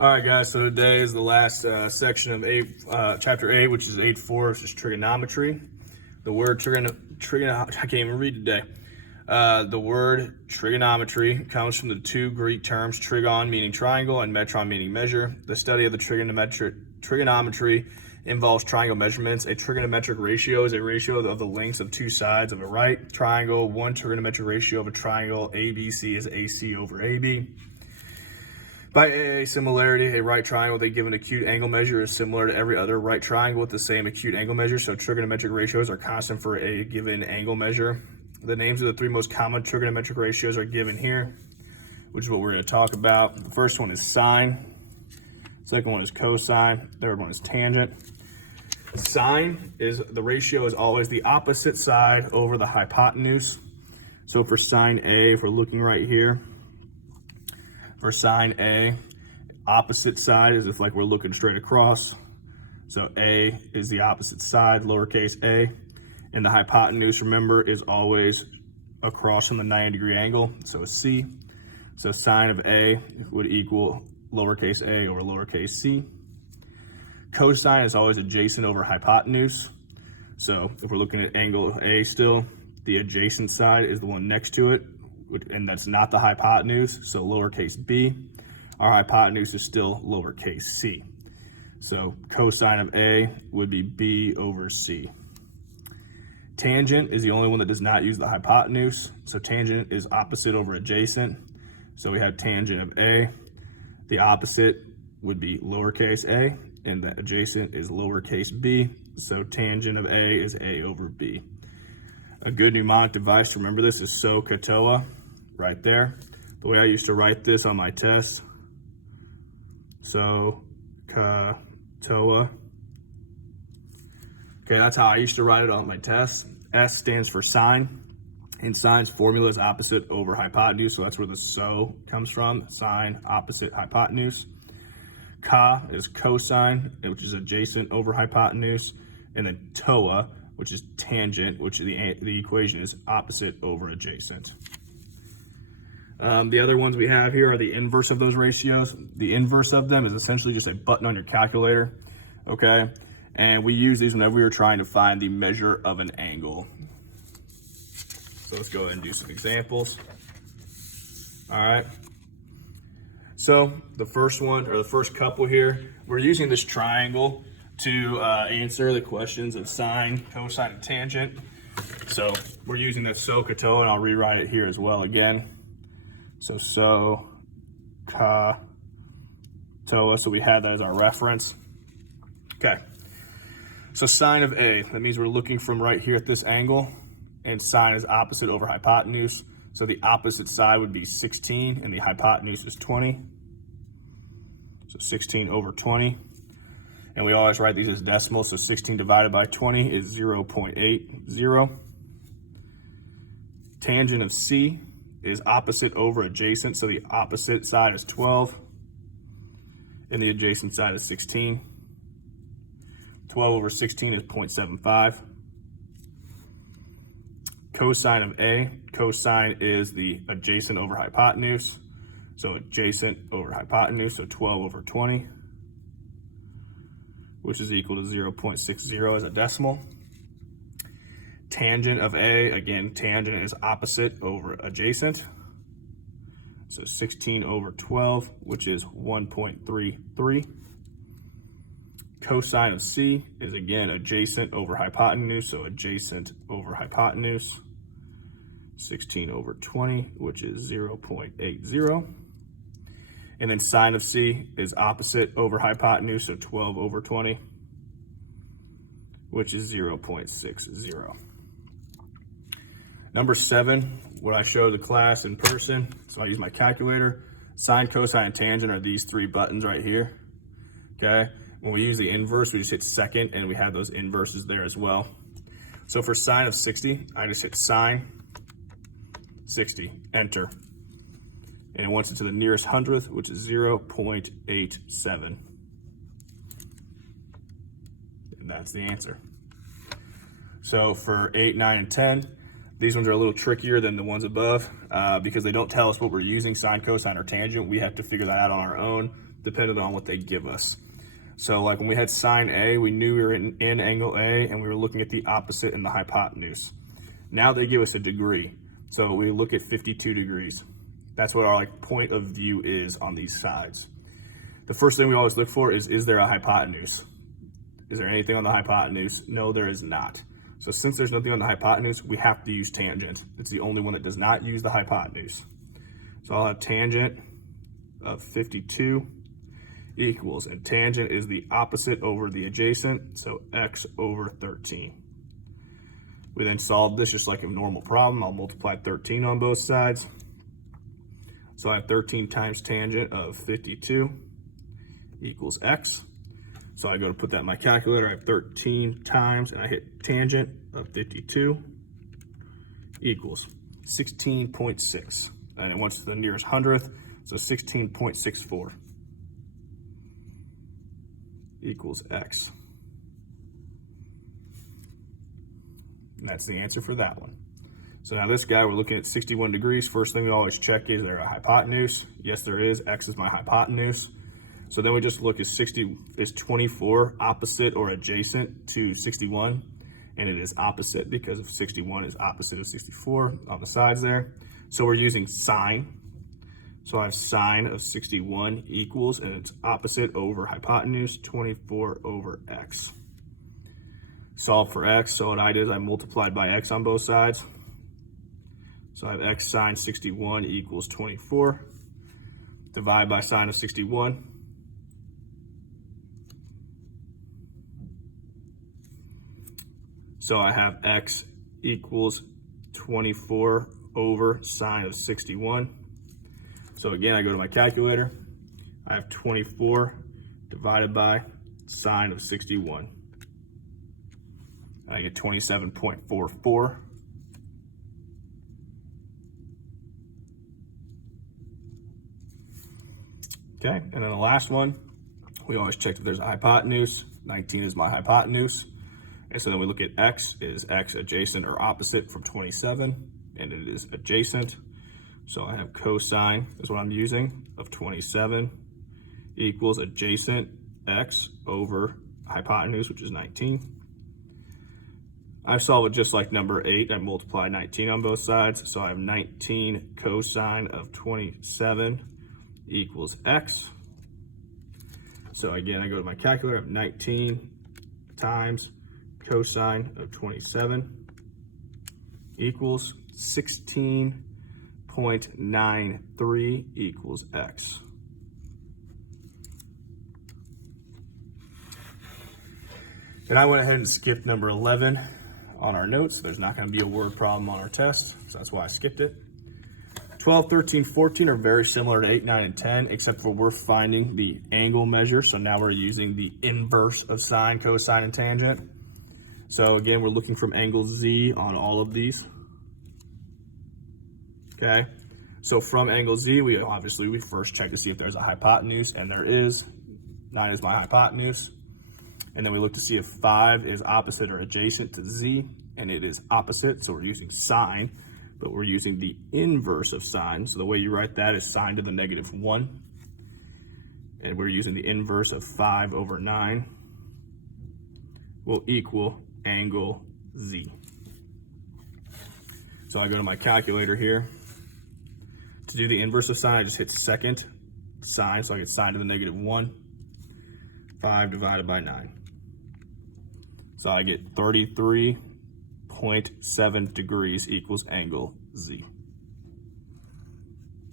All right, guys, so today is the last section of chapter 8, which is 8.4, which is trigonometry. The word I can't even read today. The word trigonometry comes from the two Greek terms, trigon meaning triangle and metron meaning measure. The study of the trigonometry involves triangle measurements. A trigonometric ratio is a ratio of the lengths of two sides of a right triangle. One trigonometric ratio of a triangle ABC is AC over AB. By a similarity, a right triangle with a given acute angle measure is similar to every other right triangle with the same acute angle measure, so trigonometric ratios are constant for a given angle measure. The names of the three most common trigonometric ratios are given here, which is what we're going to talk about. The first one is sine, second one is cosine, third one is tangent. Sine is the ratio is always the opposite side over the hypotenuse. So for sine A, if we're looking right here, for sine A, opposite side is if like we're looking straight across. So A is the opposite side, lowercase a. And the hypotenuse, remember, is always across from the 90-degree angle, so C. So sine of A would equal lowercase a over lowercase c. Cosine is always adjacent over hypotenuse. So if we're looking at angle A still, the adjacent side is the one next to it, and that's not the hypotenuse, so lowercase b. Our hypotenuse is still lowercase c. So cosine of A would be b over c. Tangent is the only one that does not use the hypotenuse, so tangent is opposite over adjacent. So we have tangent of A. The opposite would be lowercase a, and the adjacent is lowercase b, so tangent of A is a over b. A good mnemonic device to remember this is Sohcahtoa, right there. The way I used to write this on my test, Sohcahtoa. Okay, that's how I used to write it on my test. S stands for sine, and sine's formula is opposite over hypotenuse, so that's where the so comes from, sine opposite hypotenuse. Ka is cosine, which is adjacent over hypotenuse, and then toa, which is tangent, which the equation is opposite over adjacent. The other ones we have here are the inverse of those ratios. The inverse of them is essentially just a button on your calculator, okay? And we use these whenever we are trying to find the measure of an angle. So let's go ahead and do some examples. All right. So the first one, or the first couple here, we're using this triangle to answer the questions of sine, cosine, and tangent. So we're using this Sohcahtoa, and I'll rewrite it here as well again. So Sohcahtoa, so we have that as our reference. Okay, so sine of A, that means we're looking from right here at this angle, and sine is opposite over hypotenuse. So the opposite side would be 16, and the hypotenuse is 20. So 16 over 20. And we always write these as decimals, so 16 divided by 20 is 0.80. Tangent of C is opposite over adjacent, so the opposite side is 12, and the adjacent side is 16. 12 over 16 is 0.75. Cosine of A, cosine is the adjacent over hypotenuse, so adjacent over hypotenuse, so 12 over 20, which is equal to 0.60 as a decimal. Tangent of A, again, tangent is opposite over adjacent. So 16 over 12, which is 1.33. Cosine of C is, again, adjacent over hypotenuse, so adjacent over hypotenuse. 16 over 20, which is 0.80. And then sine of C is opposite over hypotenuse, so 12 over 20, which is 0.60. Number 7, what I showed the class in person, so I use my calculator. Sine, cosine, and tangent are these three buttons right here, okay? When we use the inverse, we just hit second, and we have those inverses there as well. So for sine of 60, I just hit sine 60, enter. And it wants it to the nearest hundredth, which is 0.87. And that's the answer. So for 8, 9, and 10, these ones are a little trickier than the ones above because they don't tell us what we're using, sine, cosine, or tangent. We have to figure that out on our own. depending on what they give us. So like when we had sine A, we knew we were in angle A and we were looking at the opposite and the hypotenuse. Now they give us a degree. So we look at 52 degrees. That's what our like point of view is on these sides. The first thing we always look for is there a hypotenuse? Is there anything on the hypotenuse? No, there is not. So since there's nothing on the hypotenuse, we have to use tangent. It's the only one that does not use the hypotenuse. So I'll have tangent of 52 equals, and tangent is the opposite over the adjacent, so x over 13. We then solve this just like a normal problem. I'll multiply 13 on both sides. So I have 13 times tangent of 52 equals x. So I go to put that in my calculator. I have 13 times, and I hit tangent of 52 equals 16.6. And it wants to the nearest hundredth, so 16.64 equals x. And that's the answer for that one. So now this guy, we're looking at 61 degrees. First thing we always check, is there a hypotenuse? Yes, there is. X is my hypotenuse. So then we just look, is 24 opposite or adjacent to 61? And it is opposite, because of 61 is opposite of 64 on the sides there. So we're using sine. So I have sine of 61 equals, and it's opposite over hypotenuse, 24 over x. Solve for x. So what I did is I multiplied by x on both sides. So I have x sine 61 equals 24. Divide by sine of 61. So I have x equals 24 over sine of 61. So again, I go to my calculator. I have 24 divided by sine of 61. I get 27.44. Okay, and then the last one, we always check if there's a hypotenuse. 19 is my hypotenuse. And so then we look at x. Is x adjacent or opposite from 27? And it is adjacent. So I have cosine is what I'm using of 27 equals adjacent x over hypotenuse, which is 19. I've solved it just like number 8. I multiply 19 on both sides. So I have 19 cosine of 27 equals x. So again, I go to my calculator. I have 19 times cosine of 27 equals 16.93 equals x. And I went ahead and skipped number 11 on our notes. There's not going to be a word problem on our test, so that's why I skipped it. 12, 13, 14 are very similar to 8, 9, and 10, except for we're finding the angle measure. So now we're using the inverse of sine, cosine, and tangent. So again, we're looking from angle Z on all of these. Okay, so from angle Z, we first check to see if there's a hypotenuse, and there is. 9 is my hypotenuse. And then we look to see if 5 is opposite or adjacent to Z, and it is opposite, so we're using sine, but we're using the inverse of sine. So the way you write that is sine to the -1. And we're using the inverse of 5 over 9 will equal angle Z. So I go to my calculator here. To do the inverse of sine, I just hit second sine, so I get sine to the -1. 5 divided by 9. So I get 33.7 degrees equals angle Z.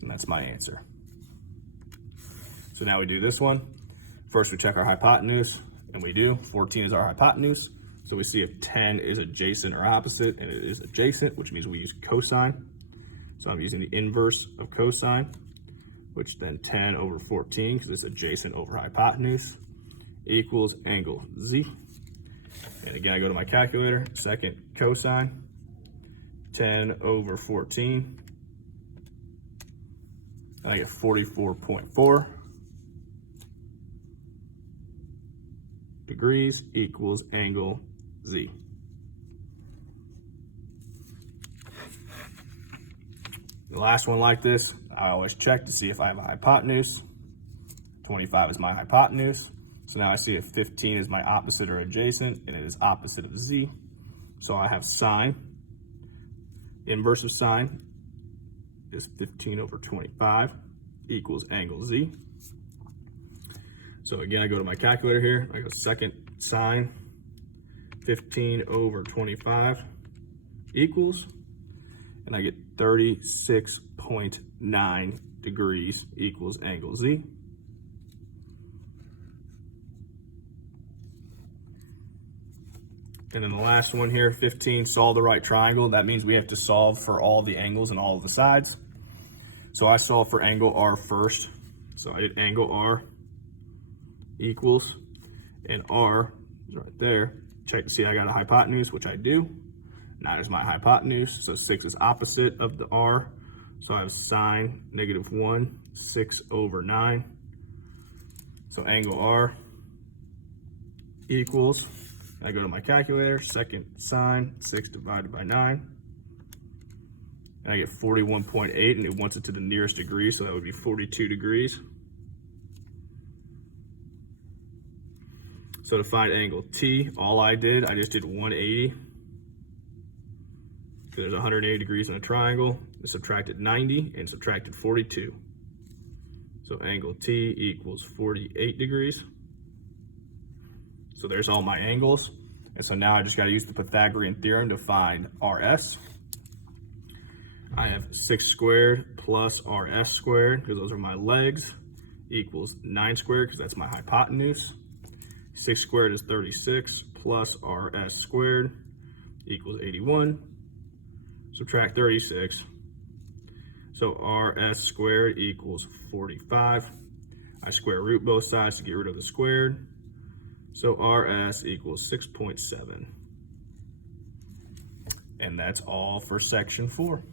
And that's my answer. So now we do this one. First we check our hypotenuse, and we do. 14 is our hypotenuse. So we see if 10 is adjacent or opposite, and it is adjacent, which means we use cosine. So I'm using the inverse of cosine, which then 10 over 14, because it's adjacent over hypotenuse, equals angle Z. And again, I go to my calculator, second cosine, 10 over 14, and I get 44.4 degrees equals angle Z. The last one like this, I always check to see if I have a hypotenuse. 25 is my hypotenuse. So now I see if 15 is my opposite or adjacent, and it is opposite of z. So I have sine, inverse of sine is 15 over 25 equals angle z. So again, I go to my calculator here. I go second sine 15 over 25 equals, and I get 36.9 degrees equals angle z. And then the last one here, 15, solve the right triangle. That means we have to solve for all the angles and all of the sides. So I solve for angle R first. So I did angle R equals, and R is right there. Check to see I got a hypotenuse, which I do. 9 is my hypotenuse, so 6 is opposite of the R. So I have sine -1, 6 over 9. So angle R equals, I go to my calculator, second sine, 6 divided by 9. And I get 41.8, and it wants it to the nearest degree, so that would be 42 degrees. So to find angle T, all I just did 180. There's 180 degrees in a triangle. I subtracted 90 and subtracted 42. So angle T equals 48 degrees. So there's all my angles. And so now I just got to use the Pythagorean Theorem to find RS. I have 6 squared plus RS squared, because those are my legs, equals 9 squared, because that's my hypotenuse. 6 squared is 36 plus RS squared equals 81. Subtract 36. So RS squared equals 45. I square root both sides to get rid of the squared. So RS equals 6.7. And that's all for section 4.